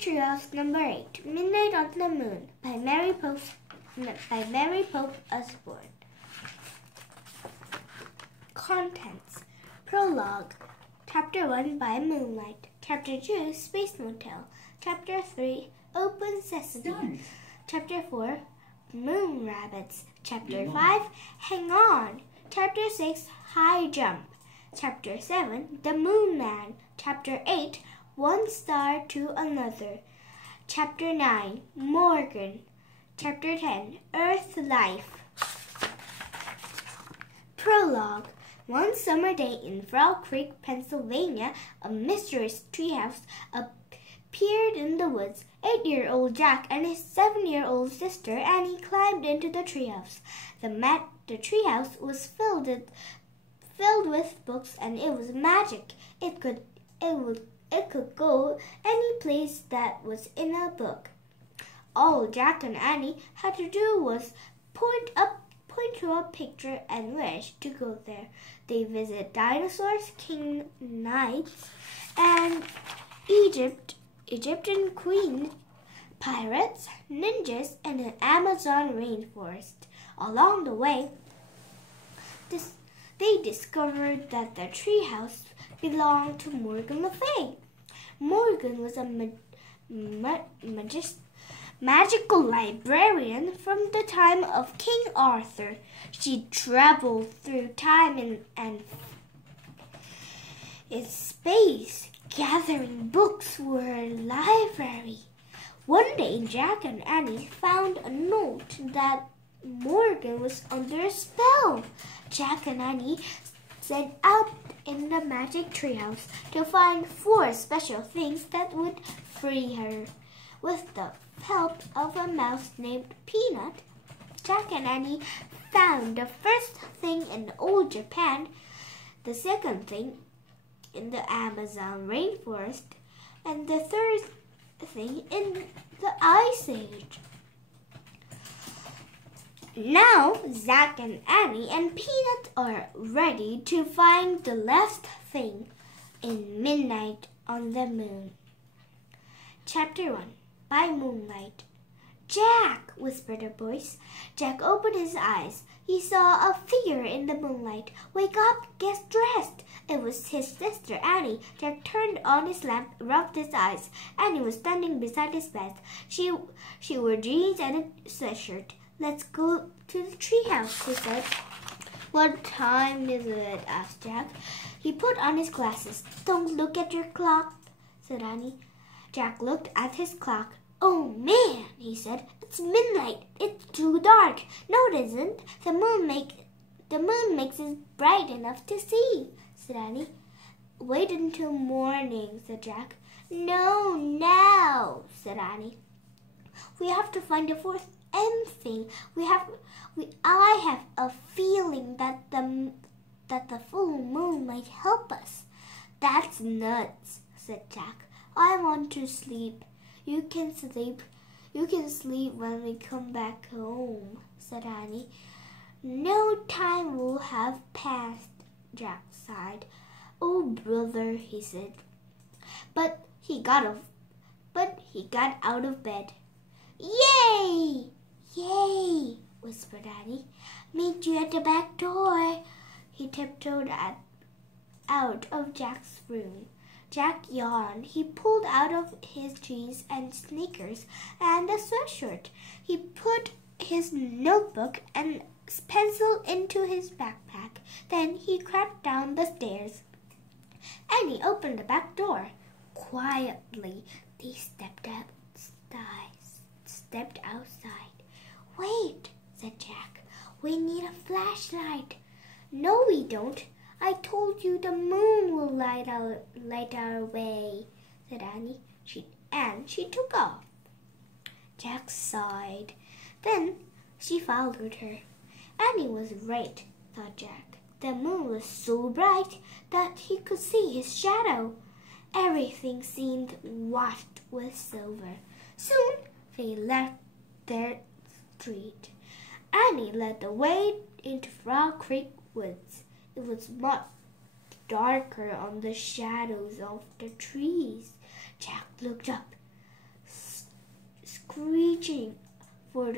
Treehouse number 8, Midnight on the Moon by Mary Pope Osborne. Contents. Prologue. Chapter 1 by Moonlight. Chapter 2 Space Motel. Chapter 3 Open Sesame. Chapter 4 Moon Rabbits. Chapter 5 Hang On. Chapter 6 High Jump. Chapter 7 The Moon Man. Chapter 8 One Star to Another. Chapter 9 Morgan. Chapter 10 Earth Life. Prologue. One summer day in Frog Creek, Pennsylvania, a mysterious treehouse appeared in the woods. 8-year-old Jack and his 7-year-old sister Annie climbed into the treehouse. The treehouse was filled with books, and it was magic. It could go any place that was in a book. All Jack and Annie had to do was point to a picture and wish to go there. They visit dinosaurs, king knights, and Egyptian queen, pirates, ninjas, and an Amazon rainforest. Along the way, they discovered that the treehouse belonged to Morgan Le Fay. Morgan was a magical librarian from the time of King Arthur. She traveled through time and in space, gathering books for her library. One day, Jack and Annie found a note that Morgan was under a spell. Jack and Annie set out in the magic treehouse to find 4 special things that would free her. With the help of a mouse named Peanut, Jack and Annie found the first thing in old Japan, the second thing in the Amazon rainforest, and the third thing in the Ice Age. Now, Zack and Annie and Peanut are ready to find the last thing in Midnight on the Moon. Chapter 1 by Moonlight. "Jack," whispered a voice. Jack opened his eyes. He saw a figure in the moonlight. "Wake up, get dressed." It was his sister Annie. Jack turned on his lamp, rubbed his eyes. Annie was standing beside his bed. She wore jeans and a sweatshirt. "Let's go to the treehouse," she said. "What time is it?" asked Jack. He put on his glasses. "Don't look at your clock," said Annie. Jack looked at his clock. "Oh man," he said, "it's midnight. It's too dark." "No, it isn't. The moon makes it bright enough to see," said Annie. "Wait until morning," said Jack. "No, now," said Annie. "We have to find the 4th thing. I have a feeling that the full moon might help us." "That's nuts," said Jack. "I want to sleep." You can sleep when we come back home," said Annie. "No time will have passed," Jack sighed. "Oh, brother," he said. But he got out of bed. "Yay! Yay!" whispered Annie. "Meet you at the back door." He tiptoed out of Jack's room. Jack yawned. He pulled out of his jeans and sneakers and a sweatshirt. He put his notebook and pencil into his backpack. Then he crept down the stairs. Annie opened the back door. Quietly, they stepped outside. "Wait," said Jack. "We need a flashlight." "No, we don't. I told you the moon will light our way," said Annie. She took off. Jack sighed. Then she followed her. Annie was right, thought Jack. The moon was so bright that he could see his shadow. Everything seemed washed with silver. Soon they left their street. Annie led the way into Frog Creek woods. It was much darker on the shadows of the trees. Jack looked up. searching for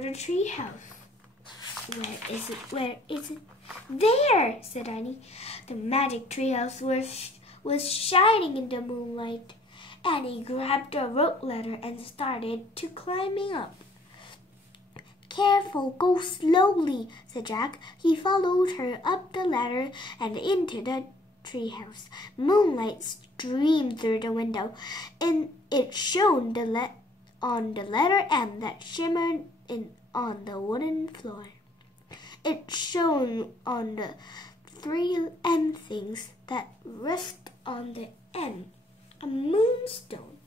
the treehouse. Where is it? Where is it? There, said Annie. The magic treehouse was shining in the moonlight. Annie grabbed a rope ladder and started to climbing up. Careful, go slowly, said Jack. He followed her up the ladder and into the treehouse. Moonlight streamed through the window, and it shone on the letter M that shimmered on the wooden floor. It shone on the 3 M things that rest on the M. A moonstone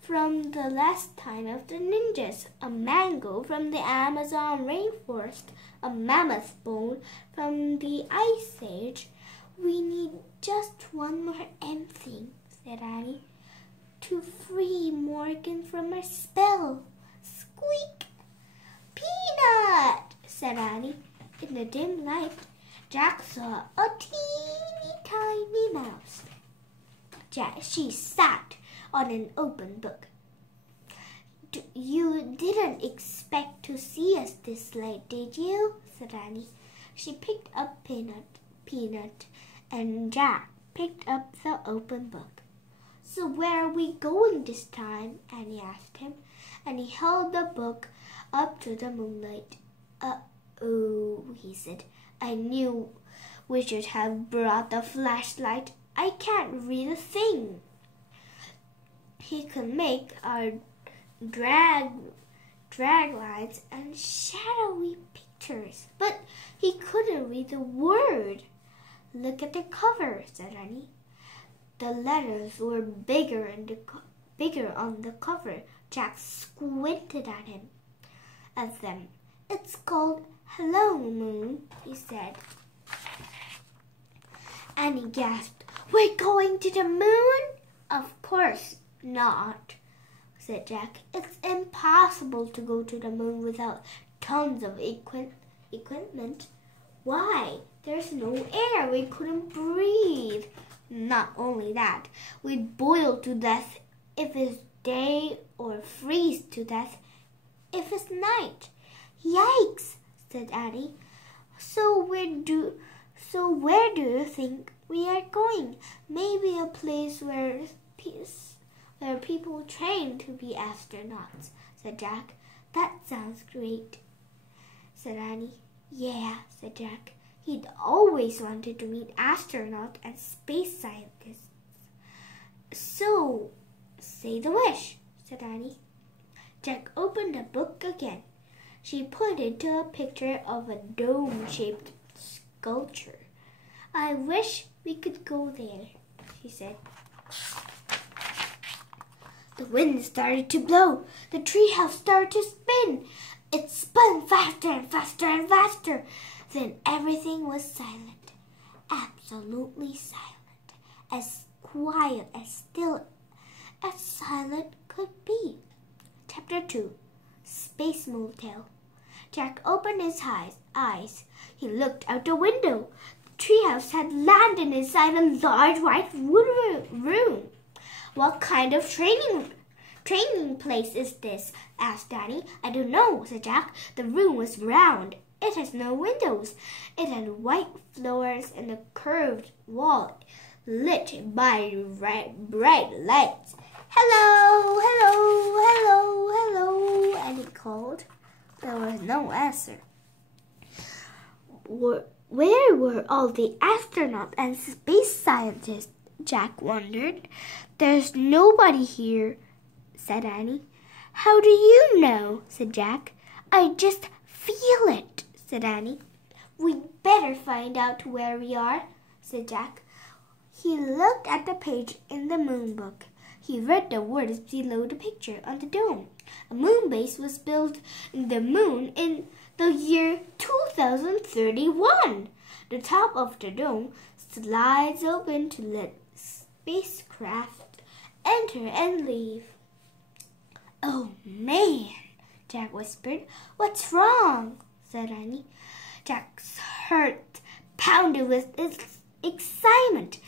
from the last time of the ninjas, a mango from the Amazon rainforest, a mammoth bone from the Ice Age. We need just one more M thing, said Annie, to free Morgan from her spell. Squeak! Peanut, said Annie. In the dim light, Jack saw a teeny tiny mouse. She sat on an open book. You didn't expect to see us this late, did you? Said Annie. She picked up Peanut, and Jack picked up the open book. So where are we going this time? Annie asked him, and he held the book up to the moonlight. Oh, he said. I knew we should have brought the flashlight. I can't read a thing. He could make our drag lines and shadowy pictures, but he couldn't read a word. Look at the cover, said Annie. The letters were bigger on the cover. Jack squinted at them. It's called Hello, Moon, he said. Annie gasped. We're going to the moon? Of course not, said Jack. It's impossible to go to the moon without tons of equipment. Why? There's no air. We couldn't breathe. Not only that, we'd boil to death if it's day or freeze to death if it's night. Yikes, said Annie. So where do you think we are going? Maybe a place where people train to be astronauts, said Jack. That sounds great, said Annie. Yeah, said Jack. He'd always wanted to meet astronauts and space scientists. So, say the wish, said Annie. Jack opened the book again. She pointed to a picture of a dome-shaped sculpture. I wish we could go there, she said. The wind started to blow. The treehouse started to spin. It spun faster and faster and faster. Then everything was silent, absolutely silent, as quiet, as still, as silent could be. Chapter 2, Space Motel. Jack opened his eyes. He looked out the window. The treehouse had landed inside a large white room. What kind of training place is this? Asked Danny. I don't know, said Jack. The room was round. It has no windows. It had white floors and a curved wall lit by bright lights. Hello, hello, hello, hello, Annie called. There was no answer. Where were all the astronauts and space scientists? Jack wondered. There's nobody here, said Annie. How do you know? Said Jack. I just feel it, said Annie. We'd better find out where we are, said Jack. He looked at the page in the moon book. He read the words below the picture on the dome. A moon base was built in the moon in the year 2031. The top of the dome slides open to let spacecraft enter and leave. Oh, man, Jack whispered. What's wrong? Said Annie. Jack's heart pounded with excitement.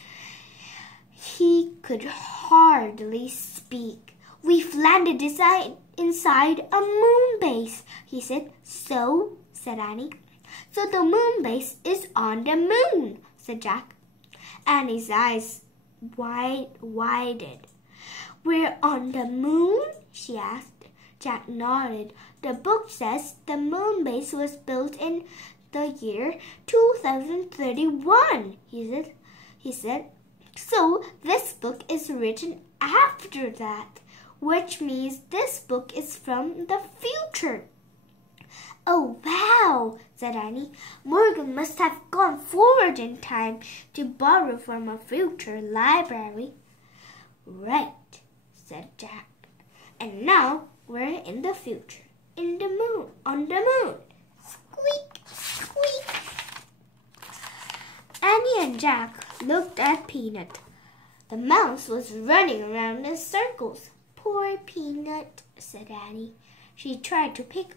He could hardly speak. "We've landed inside a moon base," he said. "So?" said Annie. "So the moon base is on the moon," said Jack. Annie's eyes widened. "We're on the moon?" she asked. Jack nodded. "The book says the moon base was built in the year 2031, he said. "So this book is written after that, which means this book is from the future." "Oh, wow," said Annie. "Morgan must have gone forward in time to borrow from a future library." "Right," said Jack. "And now we're in the future, on the moon." Squeak, squeak. Annie and Jack looked at Peanut. The mouse was running around in circles. "Poor Peanut," said Annie. She tried to pick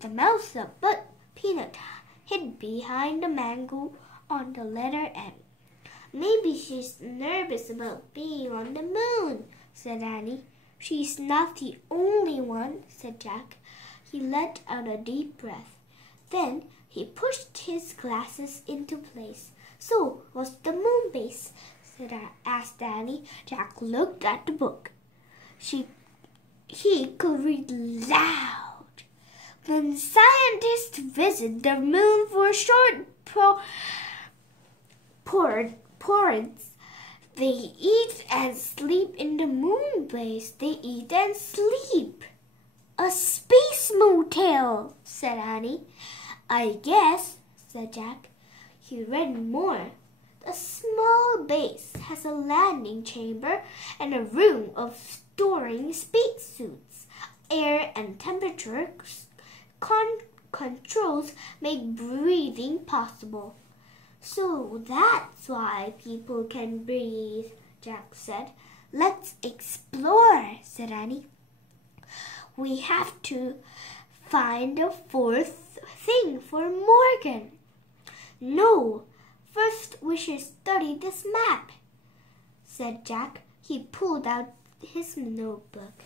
the mouse up, but Peanut hid behind the mango on the letter M. "Maybe she's nervous about being on the moon," said Annie. "She's not the only one," said Jack. He let out a deep breath. Then he pushed his glasses into place. "So what's the moon base?" asked Annie. Jack looked at the book. He could read loud. "When scientists visit the moon for short periods, they eat and sleep in the moon base. They eat and sleep." "A space motel," said Annie. "I guess," said Jack. He read more. "The small base has a landing chamber and a room of storing spacesuits. Air and temperature controls make breathing possible." "So that's why people can breathe," Jack said. "Let's explore," said Annie. "We have to find the fourth thing for Morgan." "No, first we should study this map," said Jack. He pulled out his notebook.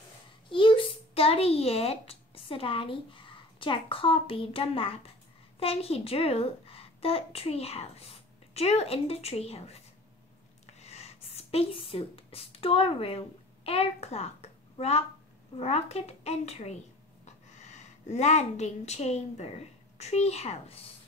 "You study it," said Annie. Jack copied the map. Then he drew in the treehouse. Spacesuit, storeroom, air clock, rocket entry, landing chamber, treehouse.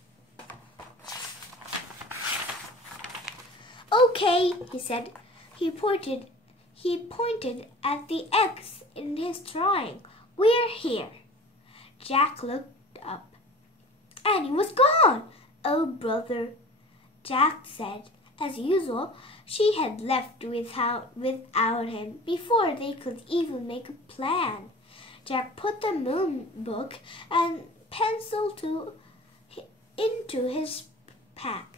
"Okay," he said. He pointed at the X in his drawing. "We're here." Jack looked up. Annie was gone. "Oh, brother," Jack said. As usual, she had left without him before they could even make a plan. Jack put the moon book and pencil into his pack.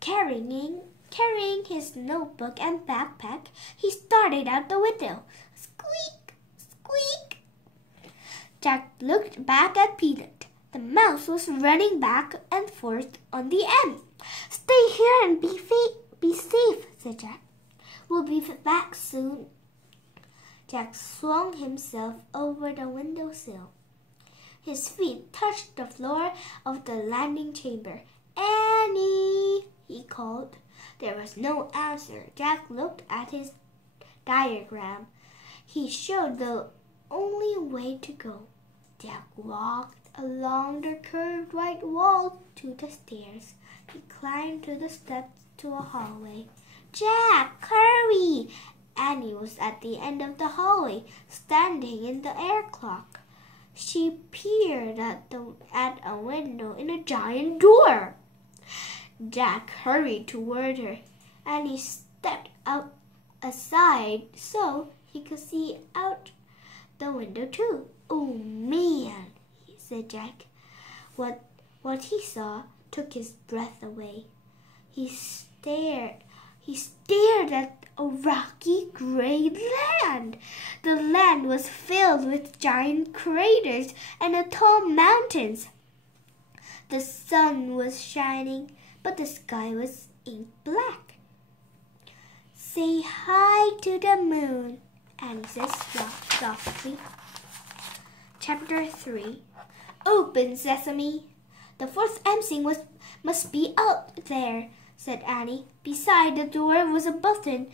Carrying his notebook and backpack, he started out the window. Squeak! Squeak! Jack looked back at Peanut. The mouse was running back and forth on the M. "Stay here and be safe," said Jack. "We'll be back soon." Jack swung himself over the windowsill. His feet touched the floor of the landing chamber. "Annie!" he called. There was no answer. Jack looked at his diagram. He showed the only way to go. Jack walked along the curved white wall to the stairs. He climbed to the steps to a hallway. "Jack, hurry!" Annie was at the end of the hallway, standing in the air clock. She peered at a window in a giant door. Jack hurried toward her. Annie stepped aside so he could see out the window too. "Oh, man," said Jack. What he saw took his breath away. He stared at a rocky gray land. The land was filled with giant craters and tall mountains. The sun was shining, but the sky was ink black. "Say hi to the moon," Annie says softly. Chapter 3. Open sesame. The fourth MC must be out there, said Annie. Beside the door was a button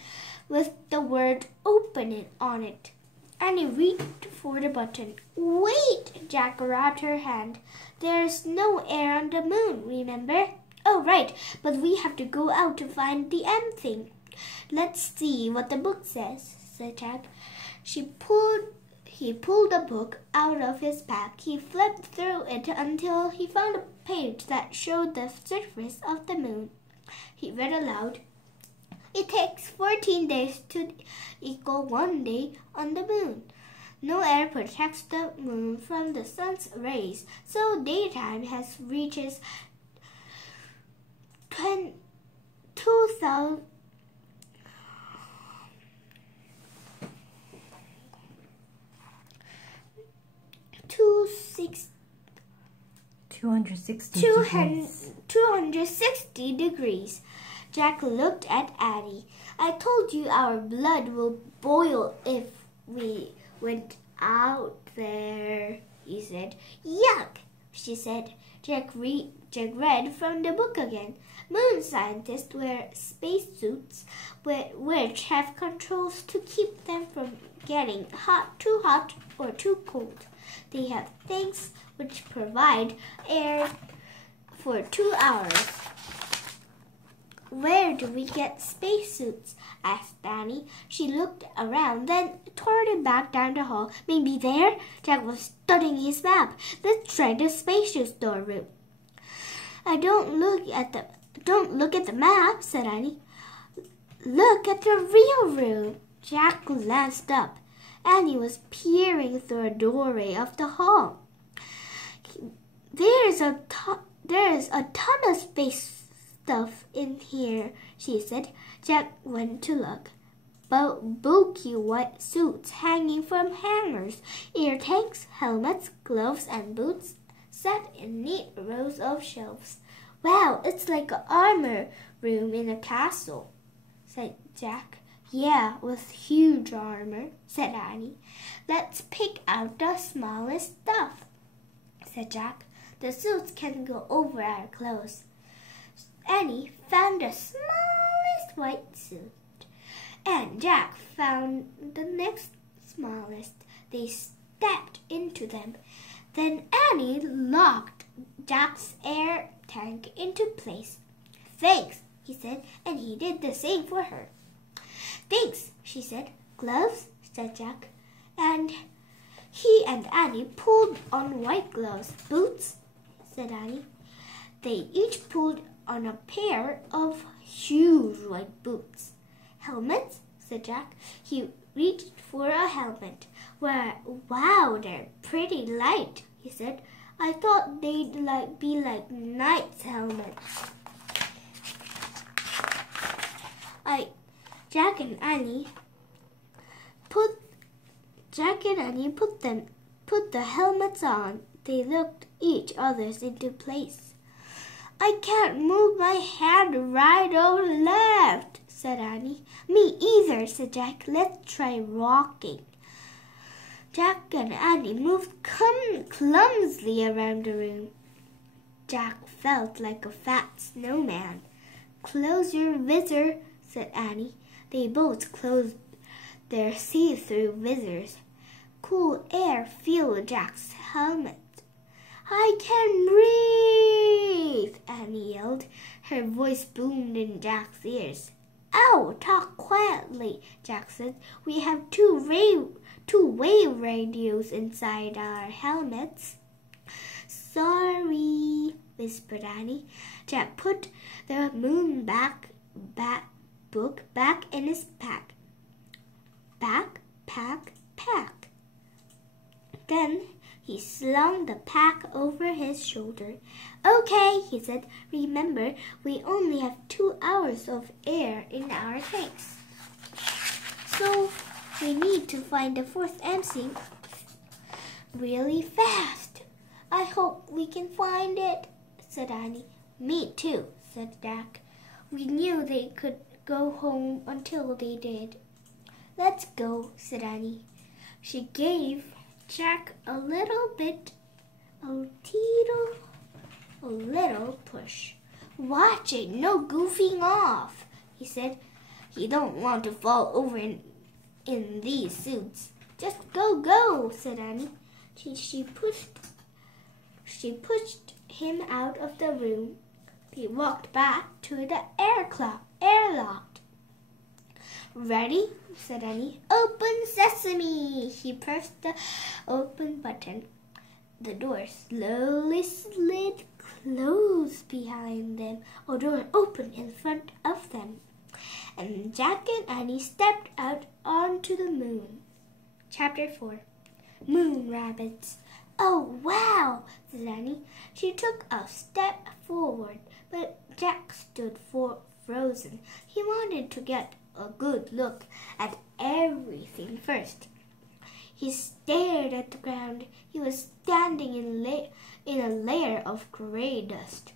with the word open on it. Annie reached for the button. Wait, Jack grabbed her hand. There's no air on the moon, remember? Oh, right, but we have to go out to find the M thing. Let's see what the book says, said Jack. He pulled the book out of his pack. He flipped through it until he found a page that showed the surface of the moon. He read aloud. It takes 14 days to equal 1 day on the moon. No air protects the moon from the sun's rays, so daytime has reaches 2,000. 260 degrees. Jack looked at Annie. I told you our blood will boil if we went out there, he said. Yuck, she said. Jack read from the book again. Moon scientists wear spacesuits which have controls to keep them from getting too hot or too cold. They have things which provide air for 2 hours. Where do we get spacesuits? Asked Annie. She looked around, then darted back down the hall. Maybe there? Jack was studying his map. Let's try the spacesuit storeroom. Don't look at the map, said Annie. Look at the real room. Jack glanced up. Annie was peering through a doorway of the hall. There's a ton of space stuff in here, she said. Jack went to look. Bulky white suits hanging from hangers, air tanks, helmets, gloves, and boots sat in neat rows of shelves. Wow, it's like an armor room in a castle, said Jack. Yeah, with huge armor, said Annie. Let's pick out the smallest stuff, said Jack. The suits can go over our clothes. Annie found the smallest white suit, and Jack found the next smallest. They stepped into them. Then Annie locked Jack's air tank into place. Thanks, he said, and he did the same for her. Thanks, she said. Gloves, said Jack. And he and Annie pulled on white gloves. Boots, said Annie. They each pulled on a pair of huge white boots. Helmets, said Jack. He reached for a helmet. Wow, they're pretty light, he said. I thought they'd be like knight's helmets. Jack and Annie put the helmets on. They looked each other's into place. I can't move my hand right or left, said Annie. Me either, said Jack. Let's try walking. Jack and Annie moved clumsily around the room. Jack felt like a fat snowman. Close your visor, said Annie. They both closed their see-through visors. Cool air filled Jack's helmet. I can breathe, Annie yelled. Her voice boomed in Jack's ears. Ow, talk quietly, Jack said. We have two-way radios inside our helmets. Sorry, whispered Annie. Jack put the moon book back in his pack. Pack. Then he slung the pack over his shoulder. Okay, he said. Remember, we only have 2 hours of air in our tanks. So we need to find the fourth MC really fast. I hope we can find it, said Annie. Me too, said Jack. We knew they could go home until they did. Let's go, said Annie. She gave Jack a little push. Watch it, no goofing off, he said. You don't want to fall over in these suits. Just go, said Annie. She pushed him out of the room. He walked back to the airlock. Ready? Said Annie. Open sesame! He pressed the open button. The door slowly slid closed behind them. A door opened in front of them, and Jack and Annie stepped out onto the moon. Chapter 4. Moon Rabbits. Oh, wow, said Annie. She took a step forward, but Jack stood frozen. He wanted to get a good look at everything first. He stared at the ground. He was standing in a layer of gray dust,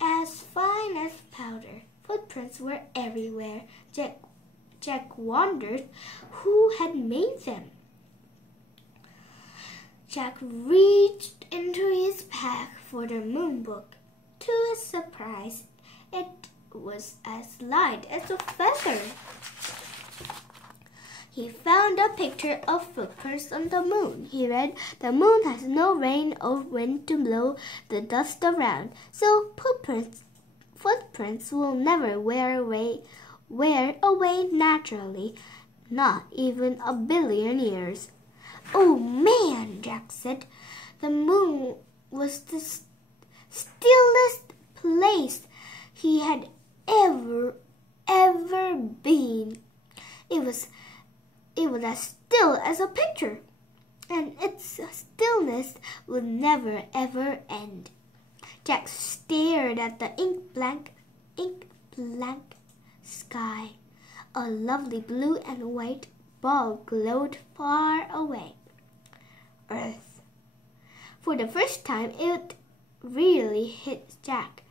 as fine as powder. Footprints were everywhere. Jack wondered who had made them. Jack reached into his pack for the moon book. To his surprise, it was as light as a feather. He found a picture of footprints on the moon. He read, "The moon has no rain or wind to blow the dust around, so footprints will never wear away naturally, not even a billion years." Oh man, Jack said. The moon was the stillest place he had ever been. It was as still as a picture, and its stillness would never ever end. Jack stared at the ink blank sky. A lovely blue and white ball glowed far away. Earth. For the first time, it really hit Jack.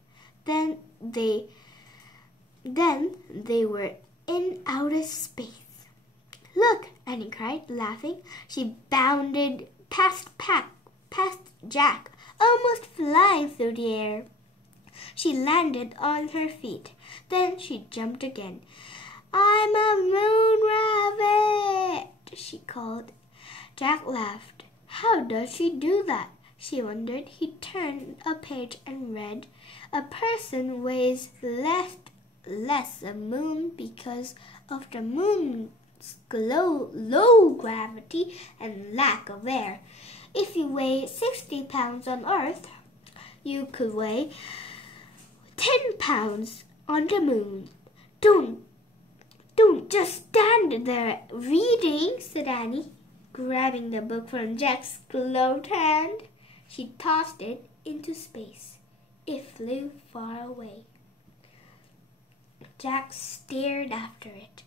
Then they were in outer space. Look, Annie cried, laughing. She bounded past Jack, almost flying through the air. She landed on her feet. Then she jumped again. "I'm a moon rabbit," she called. Jack laughed. How does she do that? She wondered. He turned a page and read, "A person weighs less a moon because of the moon's low gravity and lack of air. If you weigh 60 pounds on Earth, you could weigh 10 pounds on the moon." Don't just stand there reading, said Annie, grabbing the book from Jack's gloved hand. She tossed it into space. It flew far away. Jack stared after it.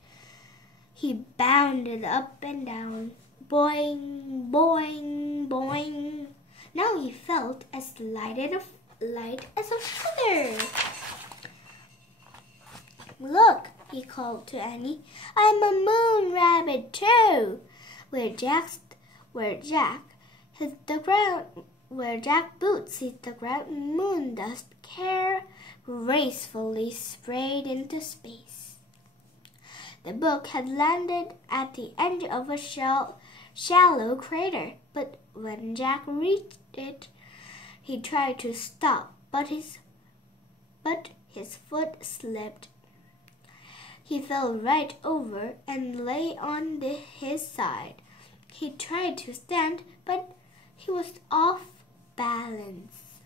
He bounded up and down. Boing, boing, boing. Now he felt as light as a feather. "Look," he called to Annie. "I'm a moon rabbit too." Where Jack boots hit the ground, moon dust gracefully sprayed into space. The book had landed at the edge of a shallow crater, but when Jack reached it, he tried to stop, but his foot slipped. He fell right over and lay on his side. He tried to stand, but he was off balance.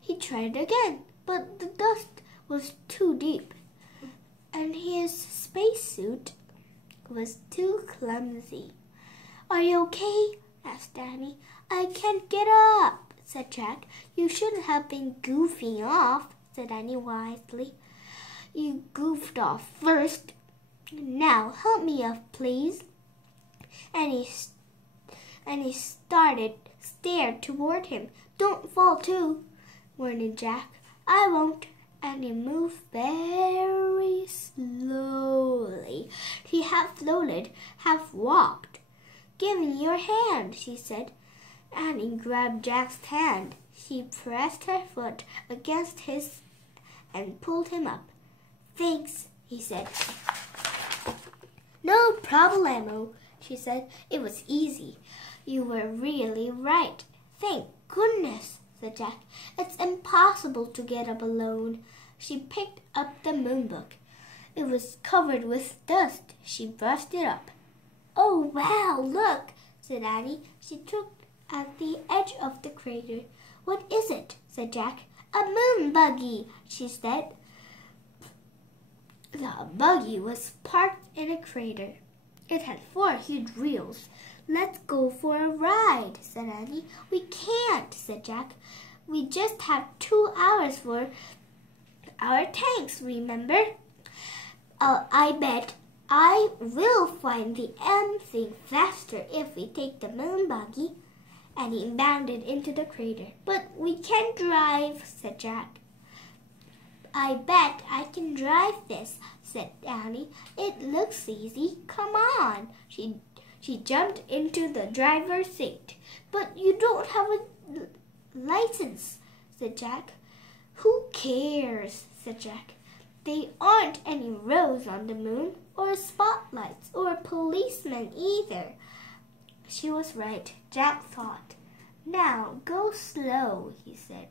He tried again, but the dust was too deep, and his spacesuit was too clumsy. "Are you okay?" asked Annie. "I can't get up," said Jack. "You shouldn't have been goofing off," said Annie wisely. "You goofed off first. Now help me up, please." And he stared toward him. "Don't fall too," warned Jack. "I won't." and he moved very slowly. He half floated, half walked. "Give me your hand," she said. Annie grabbed Jack's hand. She pressed her foot against his and pulled him up. "Thanks," he said. "No problemo," she said. "It was easy. You were really right." "Thank goodness," said Jack. "It's impossible to get up alone." She picked up the moon book. It was covered with dust. She brushed it up. "Oh, wow, look," said Annie. She took at the edge of the crater. "What is it?" said Jack. "A moon buggy," she said. The buggy was parked in a crater. It had 4 huge wheels. "Let's go for a ride," said Annie. "We can't," said Jack. "We just have 2 hours for our tanks, remember?" I bet I will find the M thing faster if we take the moon buggy." And he bounded into the crater. "But we can't drive," said Jack. "I bet I can drive this," said Annie. "It looks easy. Come on." She jumped into the driver's seat. "But you don't have a license," said Jack. "Who cares?" said Jack. "There aren't any roads on the moon, or spotlights, or policemen either." She was right, Jack thought. "Now go slow," he said.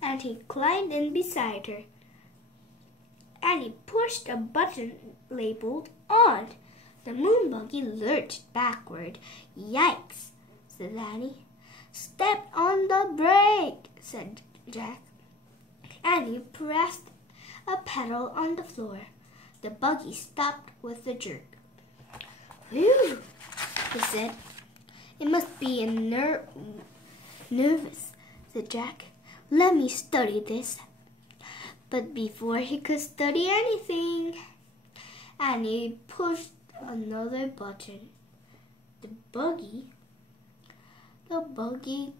And he climbed in beside her. And he pushed a button labeled "On." The moon buggy lurched backward. "Yikes," said Annie. "Step on the brake," said Jack. Annie pressed a pedal on the floor. The buggy stopped with a jerk. "Phew," he said. "It must be nervous," said Jack. "Let me study this." But before he could study anything, Annie pushed another button. The buggy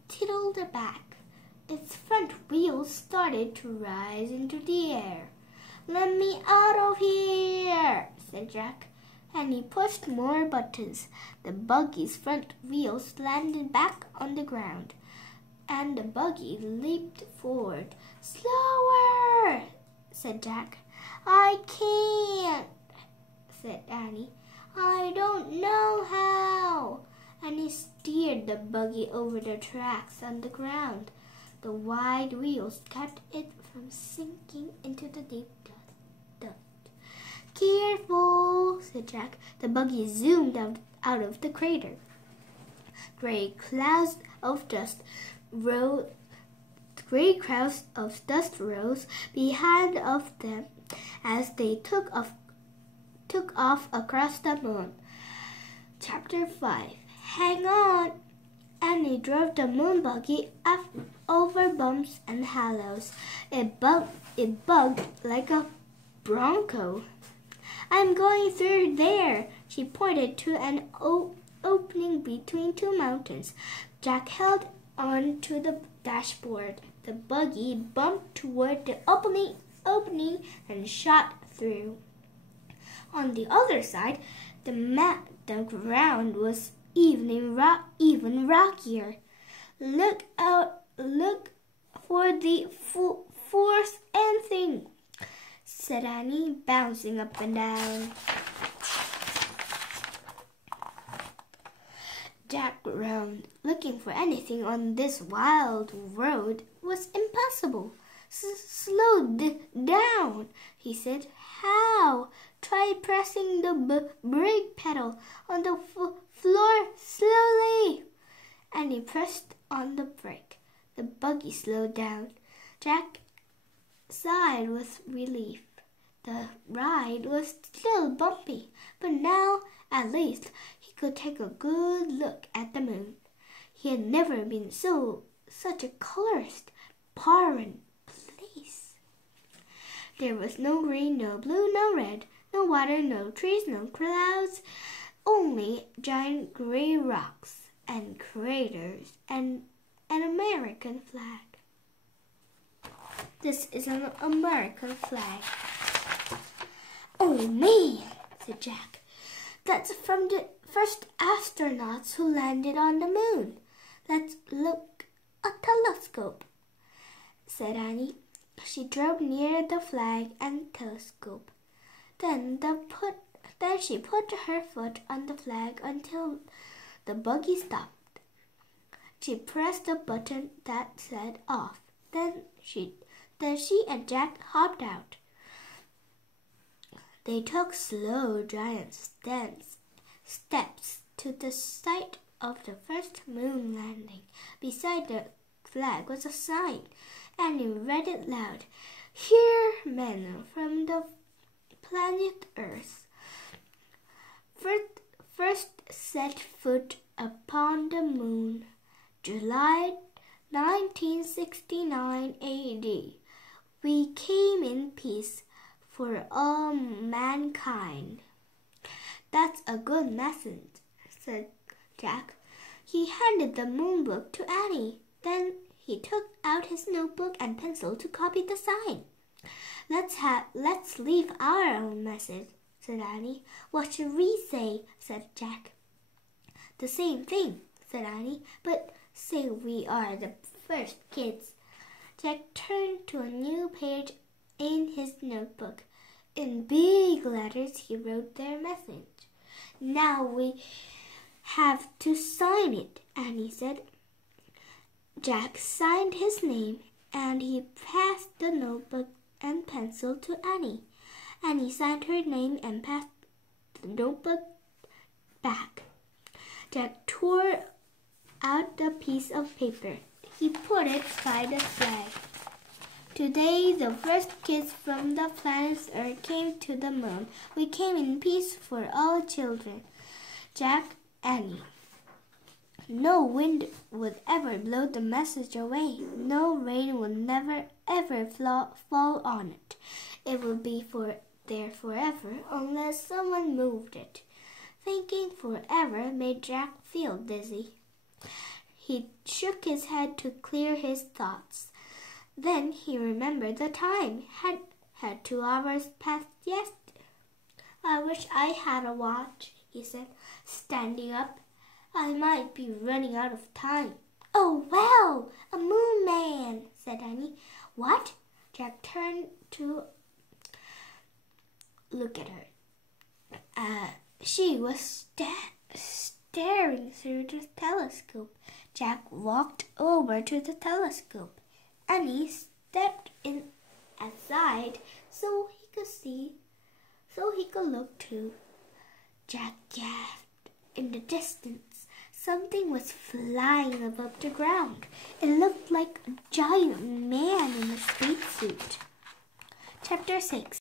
tiddled back. Its front wheels started to rise into the air. "Let me out of here," said Jack. And he pushed more buttons. The buggy's front wheels landed back on the ground, and the buggy leaped forward. "Slower," said Jack. "I can't," said Annie. "I don't know how." And he steered the buggy over the tracks on the ground. The wide wheels kept it from sinking into the deep dust. "Careful," said Jack. The buggy zoomed out of the crater. Gray clouds of dust rose behind of them as they took off across the moon. Chapter 5. Hang on! And he drove the moon buggy up over bumps and hollows. It bugged like a bronco. "I'm going through there." She pointed to an opening between 2 mountains. Jack held on to the dashboard. The buggy bumped toward the opening and shot through. On the other side, the ground was even rockier. "Look out! Look for the fourth end thing," said Annie, bouncing up and down. Jack groaned. Looking for anything on this wild road was impossible. "Slow down," he said. "How?" "Try pressing the brake pedal on the floor slowly." And he pressed on the brake. The buggy slowed down. Jack sighed with relief. The ride was still bumpy, but now, at least, he could take a good look at the moon. He had never been such a colorist, barren place. There was no green, no blue, no red, no water, no trees, no clouds, only giant gray rocks and craters and an American flag. This is an American flag. Oh man, said Jack. That's from the first astronauts who landed on the moon. Let's look a telescope, said Annie. She drove near the flag and telescope. Then she put her foot on the flag until the buggy stopped. She pressed the button that said off. Then she and Jack hopped out. They took slow, giant steps to the site of the first moon landing. Beside the flag was a sign, and he read it loud. Here, men from the planet Earth first set foot upon the moon, July 1969 AD. We came in peace for all mankind. That's a good message, said Jack. He handed the moon book to Annie. Then he took out his notebook and pencil to copy the sign. Let's leave our own message, said Annie. What should we say? Said Jack. The same thing, said Annie, but say we are the first kids. Jack turned to a new page in his notebook. In big letters he wrote their message. Now we have to sign it, Annie said. Jack signed his name and he passed the notebook and pencil to Annie. Annie signed her name and passed the notebook back. Jack tore out the piece of paper. He put it by the flag. Today, the first kids from the planet Earth came to the moon. We came in peace for all children. Jack, Annie. No wind would ever blow the message away. No rain would never ever fall on it. It would be there forever unless someone moved it. Thinking forever made Jack feel dizzy. He shook his head to clear his thoughts. Then he remembered the time. Had 2 hours passed yesterday. I wish I had a watch, he said, standing up. I might be running out of time. Oh, well, a moon man, said Annie. What? Jack turned to look at her. She was staring through the telescope. Jack walked over to the telescope. Annie stepped in aside so he could look too. Jack gasped. In the distance, something was flying above the ground. It looked like a giant man in a spacesuit. Chapter 6.